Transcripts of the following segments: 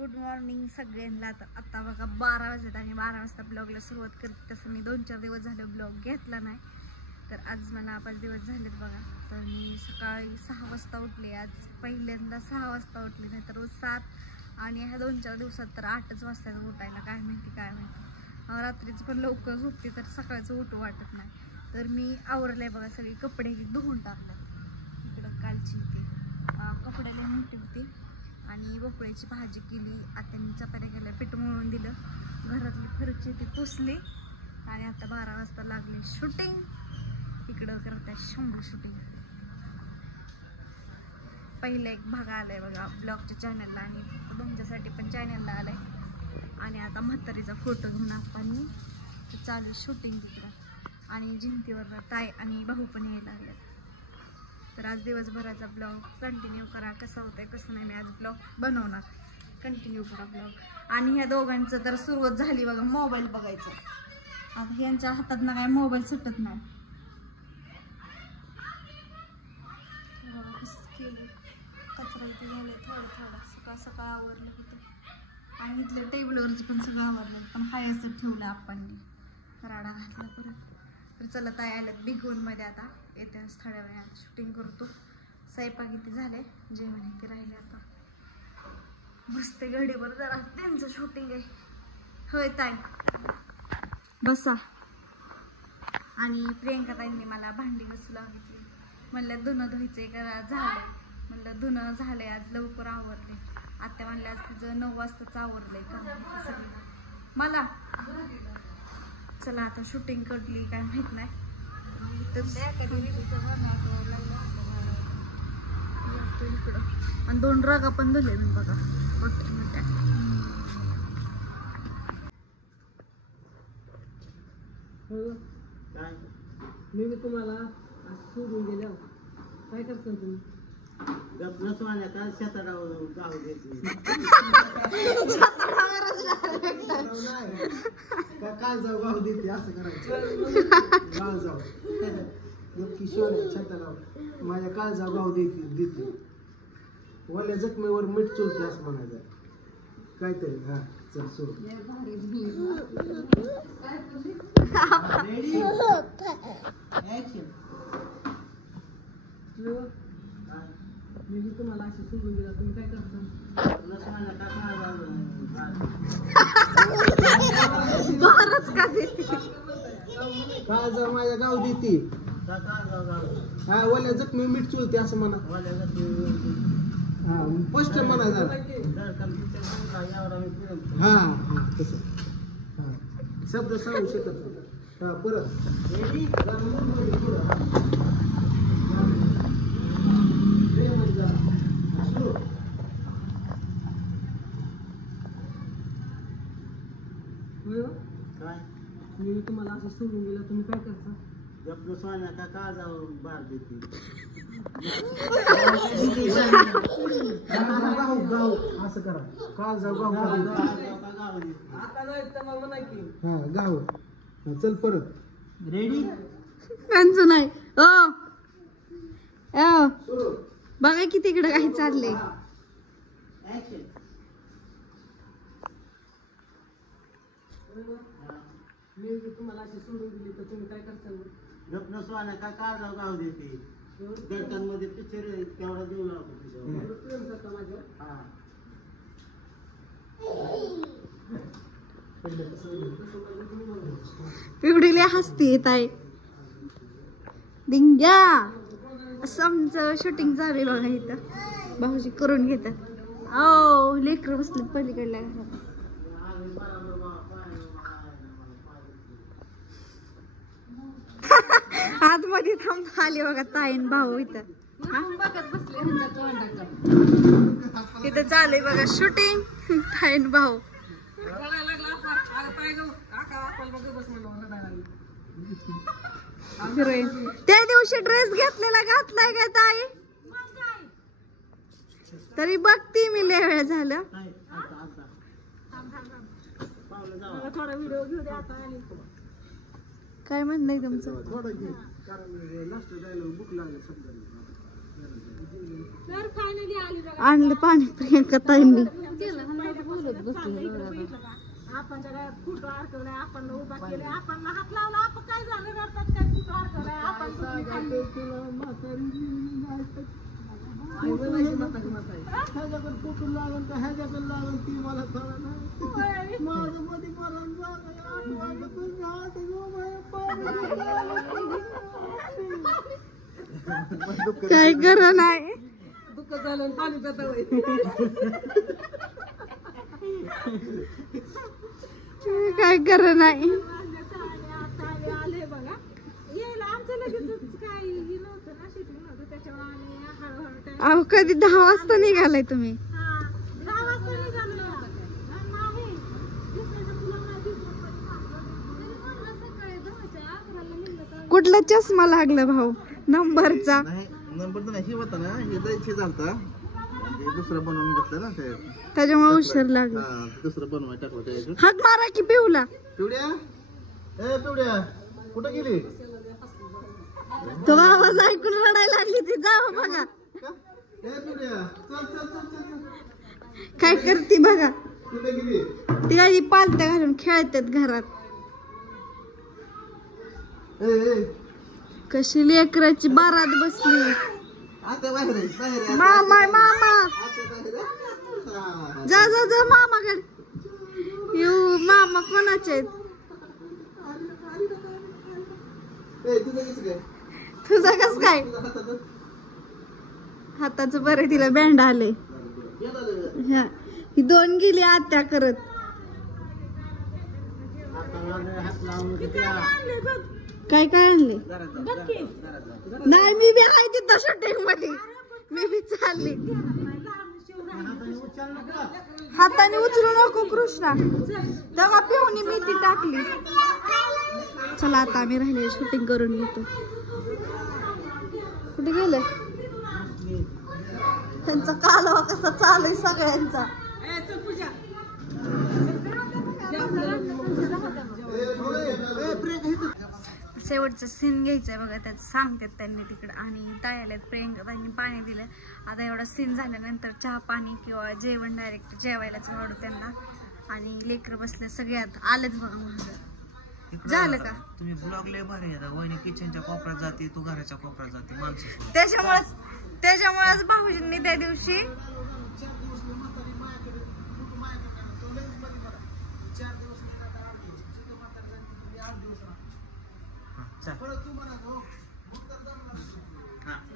Good morning सगळ्यांना. तर आता बघा 12 वाजत आणि 12 वाजता ब्लॉगला सुरुवात करते. तसं मी 2-4 दिवस झाले ब्लॉग घेतला नाही, तर आज मला 5 दिवस झालेत बघा. तर मी सकाळी 6 वाजता उठले. आज पहिल्यांदा 6 वाजता उठले, नाही तर रोज 7 आणि ह्या 2-4 दिवसात तर 8च वाजता उठायला. काय माहिती रात्रीच पण लवकर झोपते तर सकाळचं उठू वाटत नाही. तर मी आवरलंय बघा, सगळी कपडे धुवून टाकले. इकडं कालची कपड्याला मोठी होती आणि भोपळ्याची भाजी केली. आत्याने चपात्या केल्या, पीठ मळून दिलं, घरातली फरची ती पुसली आणि आता 12 वाजता लागले शूटिंग. इकडं करताय शंभू शूटिंग. पहिला एक भाग आलाय बघा ब्लॉगच्या चॅनलला आणि तुमच्यासाठी पण चॅनलला आलाय. आणि आता म्हातारीचा फोटो घेऊन आपण चालू शूटिंग तिकडं. आणि जिंतीवर ताई आणि भाऊ पण यायला लागले. तर आज दिवसभराचा ब्लॉग कंटिन्यू करा. कसं होतंय कसं नाही, मी आज ब्लॉग बनवणार. कंटिन्यू करा ब्लॉग. आणि ह्या दोघांचं तर सुरुवात झाली बघा मोबाईल बघायचं. आता यांच्या हातात ना काय मोबाईल सुटत नाही. कचरा इथे झाले थोडं सकाळ सकाळ आवरलं होतं. आणि इथल्या टेबलवरच पण सगळं आवरलं, पण हाय असं ठेवलं आपण, राडा घातला परत. तर चला ताई आल्यात बिघून मध्ये, आता येते थोड्या वेळात शूटिंग करतो. स्वयंपाक इथे झाले, जेवण इथे राहिले. आता बसते घडीवर जरा, त्यांचं शूटिंग आहे. होय ताई बसा. आणि प्रियंका ताईंनी मला भांडी घासू लागितली. म्हणलं धुणं धुयचंय का, झालं. म्हणलं धुणं झालंय, आज लवकर आवरले. आत्या म्हणल्या आज तुझं 9 वाजताच आवरलंय का सगळं मला. चला आता शूटिंग करली काय माहित नाही. इकडं आणि 2 रगा पण धुले मी बघा मोठ्या मोठ्या. मी तुम्हाला सोडून गेल्या काय करता तुम्ही? काय जाऊ गाव देते असं करायचं. गाव जाऊ किशोर छताराव माझ्या काळ जाऊ गाव देते वल्या जखमेवर मीठ चुलते असं म्हणायचं काहीतरी. हा चल सोड. मी तुम्हाला अशी सोडून गेला, तुम्ही काय करता? काय जाऊ माझ्या गाव देते. हा वल्या जखमी मीठ चुलते असं म्हणा. हा स्पष्ट म्हणायचं. हा हा तसं हा शब्द सांगू शकत नाही. हा परत मी तुम्हाला असं सोडून गेला, तुम्ही काय करता? का जाऊ बार देते गाव असं करा. का जाऊ गाव आता नाही तर मग म्हणा की हा गाव. चल परत रेडी. त्यांचं नाही बघा की तिकडं काही चाललंय. मी तुम्हाला अशी सोडून दिली तर तुम्ही काय करता? का जाऊ गाव देते दर्शनमध्ये पिक्चर तेवढा देऊ लागतो. प्रेम करता माझ्यावर? हा पिवडीला हसती ताई डिंग्या. असं आमचं शूटिंग चालू आहे बघा. इथं भाऊजी करून घेतात. ओ लेकर बसले पलीकडल्या घरात. आतमध्ये थांब आले बघा ताईन भाऊ इथं. इथं चालू आहे बघा शूटिंग. ताईन भाऊ त्या दिवशी ड्रेस घेतलेला घातलाय का ताई? तरी बघती मी लय वेळ झालं. थोडा व्हिडिओ घेऊ द्या आता. काय म्हणणं आहे तुमचं? आणलं पाणी प्रियंका ताईंनी. आपण जरा कुठं अडकवलंय, आपण उभा केलंय, आपण हात लावला, आपण काय झालं रडतात काय, कुठं अडकवलंय आपण, ह्याच्याकडे कुठून लागल का ह्याच्याकडे लागल ती मला कळलं नाही. माझं मध्ये मरण झालं काय खरं नाही. दुःख झालं आणि पाणी पिता होय. काय खरं नाही. आले बघा यायला आमचं लगेच काय हे नव्हतं ना, शेती नव्हतं, त्याच्यावर आले हळूहळू काय. अहो कधी 10 वाजता निघालाय तुम्ही? 10 वाजता निघालो नाही, दिसायचं तुला नाही दिसलं पण सकाळी 10च्या 11ला निघलं तर कुठला चष्मा लागला भाऊ? नंबरचा? नाही नंबर तर नाही होता ना, हे द्यायचे झालता दुसरं बनवून घेतलं ना ते, त्याच्यामुळे उशीर लागला. दुसरं बनवाय टाकलं त्याच्यात. हाक मारा की पिऊला. पिवड्या ए पिवड्या कुठं गेली? तो आवाज ऐकून रडायला लागली ती. जावं बघा ए पिवड्या चल चल चल चल काय करते बघा. कुठे गेली? ती काही पालत्या घालून खेळतात घरात. ए ए कशी लेकराची बारात बसली. आता बाहेर आहे, बाहेर आहे. मामा मामा आता बाहेर आहे. हा. जा जा जा मामाकडे. येऊ मामा कोणाचे आहेत? ए तुझं कसं काय? तुझा कस काय? तुझं हाताचं? हाताचं बरं तिला बँड आले. येणार. ही 2 गेली आत्या करत. हात लावून द्या. काय काय आणले? नाही मी बी आहे तिथं शूटिंग मध्ये. मी बी चालली. हाताने उचलू नको कृष्णा. तेव्हा पिऊनी मी ती टाकली. चला आता आम्ही राहिले शूटिंग करून घेतो. कुठे गेलं? त्यांचा कालवा कसा चालू आहे सगळ्यांचा. शेवटचं सीन घ्यायचंय बघा, त्यात सांगतात त्यांनी तिकडं. आणि ताईला प्रियंका ताईंनी पाणी दिलं. आता एवढा सीन झाल्यानंतर चहा पाणी किंवा जेवण डायरेक्ट जेवायलाच वाढू त्यांना. आणि लेकरं बसले सगळ्यात आलेच बघा माझं. झालं का? तुम्ही ब्लॉग लय भारी आहे. वहिनी किचनच्या कोपऱ्यात जाते, तू घराच्या कोपऱ्यात जाते माणसं. त्याच्यामुळेच भाऊजींनी त्या दिवशी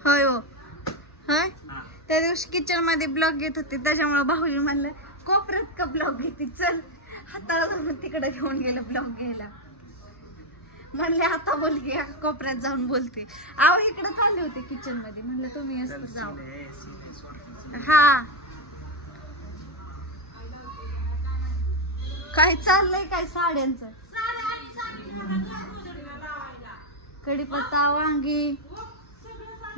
होय हो होय त्या दिवशी किचन मध्ये ब्लॉग घेत होते. त्याच्यामुळे भाऊजी म्हणलं कोपऱ्यात का ब्लॉग घेते, चल हाताला धरून तिकडे घेऊन गेलं ब्लॉग घ्यायला. म्हणले आता बोल की कोपऱ्यात जाऊन बोलते. आव इकडे चालले होते किचन मध्ये. म्हणलं तुम्ही असं जाऊ. हा काय चाललंय काय साड्यांचं? कढीपत्ता, वांगी,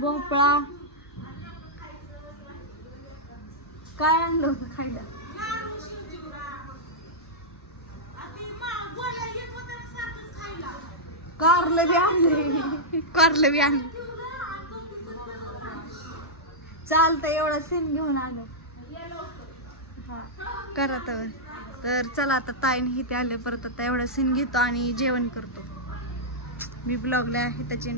भोपळा. काय आणलं होतं खायला? कारलं बी आणले. कारलं बी आणले. चालतं एवढं सीन घेऊन आलो. हा करा तर चला आता ताईने इथे आले परत. आता एवढा सीन घेतो आणि जेवण करतो. मी ब्लॉगला आहे त्याची